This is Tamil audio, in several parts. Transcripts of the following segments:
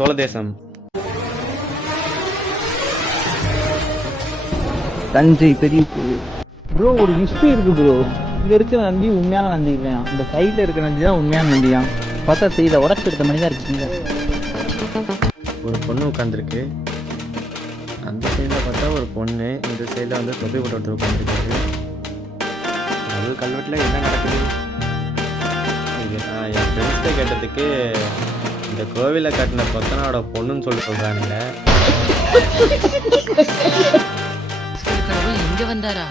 சோழதேசம். தஞ்சை பெரிய கோவில். ப்ரோ ஒரு ஹிஸ்ட்ரி இருக்கு ப்ரோ. இங்க இருக்கிற நந்தி உண்மையான நந்தி இல்லையா, இந்த சைட்ல இருக்கிற நந்தி தான் உண்மையான நந்தியா. பார்த்தா செய்த உடச்சு எடுத்த மாதிரி தான் இருக்குங்க. ஒரு பொண்ணு உட்காந்துருக்கு. அந்த சைடில் பார்த்தா ஒரு பொண்ணு, இந்த சைடில் வந்து தொப்பி போட்டு ஒருத்தர் உட்காந்துருக்காரு. அது கல்வெட்டில் என்ன நடக்குது? இது என் ஃப்ரெண்ட்ஸ்கிட்ட கேட்டதுக்கு இந்த கோவிலை கட்டின கொத்தனாரோட பொண்ணுன்னு சொல்லி சொல்கிறானுங்க. கடவுள் இங்க வந்தாரா?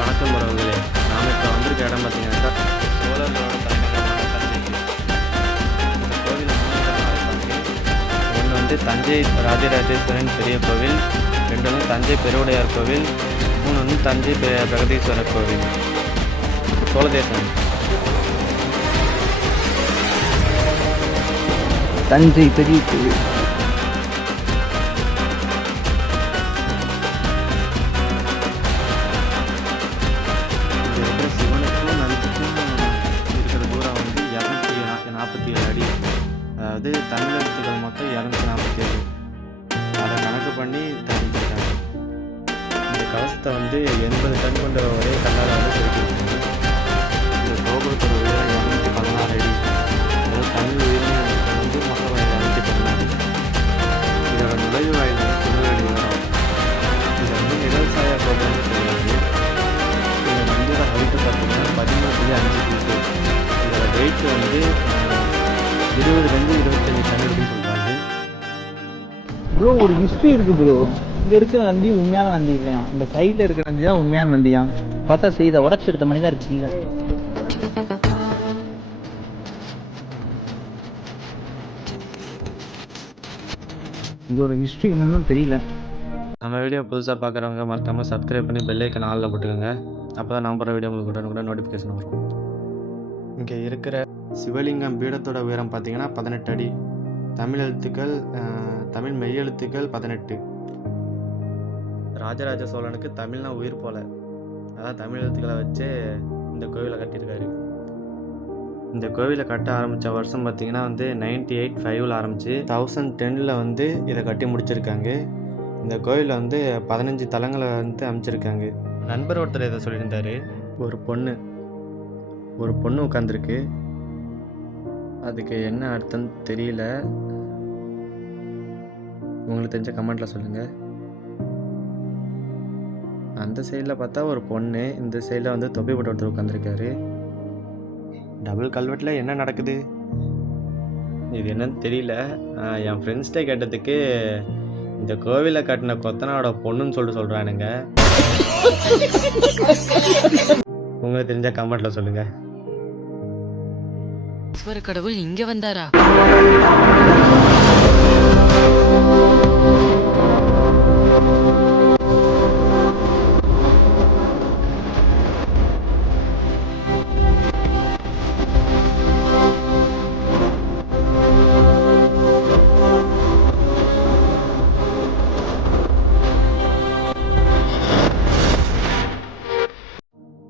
வணக்கம் உறவுகளே, நாம் இப்போ வந்திருக்க இடம் பார்த்தீங்கன்னா சோழர்களோட தலைநகரமான தஞ்சை. இந்த கோவில் ஒன்று வந்து தஞ்சை ராஜராஜேஸ்வரன் பெரிய கோவில், ரெண்டு வந்து தஞ்சை பெருவுடையார் கோவில், மூணு வந்து தஞ்சை பிரகதீஸ்வரர் கோவில். சோழதேசம். தஞ்சை பெரிய கோவில். இங்கே இருக்கிற சிவனுக்கும் நந்திக்கும் இருக்கிற தூரம் வந்து 247 அடி. அதாவது தமிழ் எழுத்துக்கள் மொத்தம் 247. அதை கணக்கு பண்ணி தெரிஞ்சுக்கிட்டாங்க. இந்த கவசத்தை வந்து 80 டன் கொண்ட ஒரே கல்லால் வந்து செதுக்கியிருக்காங்க. இந்த கோபுரத்தோட உயரம் 216 அடி. அதாவது தமிழ் உயிரினங்கள் வந்து மொத்தம் 216. இதோட நுழைவு வாயில் வந்து 90 அடி உயரம். இது வந்து நிழல்சாய கோபுரம்னு சொல்லுவாங்க. இந்த நந்தியோட ஹைட்டு பார்த்தீங்கன்னா 13.5 ஃபீட்டு. இதோட வெயிட் வந்து 20 25 டன் இருக்குன்னு சொல்கிறாங்க. ப்ரோ ஒரு ஹிஸ்ட்ரி இருக்கு ப்ரோ. இங்க இருக்கிற நந்தி உண்மையான நந்தி இல்லையா, இந்த சைட்ல இருக்கிற நந்தி தான் உண்மையான நந்தியா. பார்த்தா செய்த உடச்சு எடுத்த மாதிரி தான் இருக்குங்க. இது ஒரு ஹிஸ்ட்ரி என்னன்னு தெரியல. நம்ம வீடியோ புதுசாக பார்க்குறவங்க மறக்காமல் சப்ஸ்கிரைப் பண்ணி பெல் ஐக்கன் ஆலில் போட்டுக்கோங்க. அப்போ தான் நான் போகிற வீடியோ உங்களுக்கு உடனுக்குடன் நோட்டிஃபிகேஷன் வரும். இங்கே இருக்கிற சிவலிங்கம் பீடத்தோட உயரம் பார்த்தீங்கன்னா 18 அடி. தமிழ் மெய்யெழுத்துக்கள் 18. ராஜராஜ சோழனுக்கு தமிழ்னா உயிர் போல, அதான் தமிழ் எழுத்துக்களை வச்சு இந்த கோவிலை கட்டியிருக்காரு. இந்த கோவிலை கட்ட ஆரம்பித்த வருஷம் பார்த்திங்கன்னா வந்து 1985 ஆரம்பித்து 1010 வந்து இதை கட்டி முடிச்சிருக்காங்க. இந்த கோவிலில் வந்து 15 தலங்களை வந்து அமைச்சிருக்காங்க. நண்பர் ஒருத்தர் இதை சொல்லியிருந்தார். ஒரு பொண்ணு உட்காந்துருக்கு. அதுக்கு என்ன அர்த்தம் தெரியல. உங்களுக்கு தெரிஞ்ச கமெண்ட்டில் சொல்லுங்கள். அந்த சைடில் பார்த்தா ஒரு பொண்ணு, இந்த சைடில் வந்து தொப்பி போட்டு ஒருத்தர் உட்காந்துருக்காரு. டபுள் கல்வெட்டில் என்ன நடக்குது? இது என்னன்னு தெரியல. என் ஃப்ரெண்ட்ஸ்கிட்ட கேட்டதுக்கு இந்த கோவிலை கட்டின கொத்தனாரோட பொண்ணுன்னு சொல்லிட்டு சொல்கிறானுங்க. உங்களுக்கு தெரிஞ்ச கமெண்ட்டில் சொல்லுங்கள். கடவுள் இங்க வந்தாரா?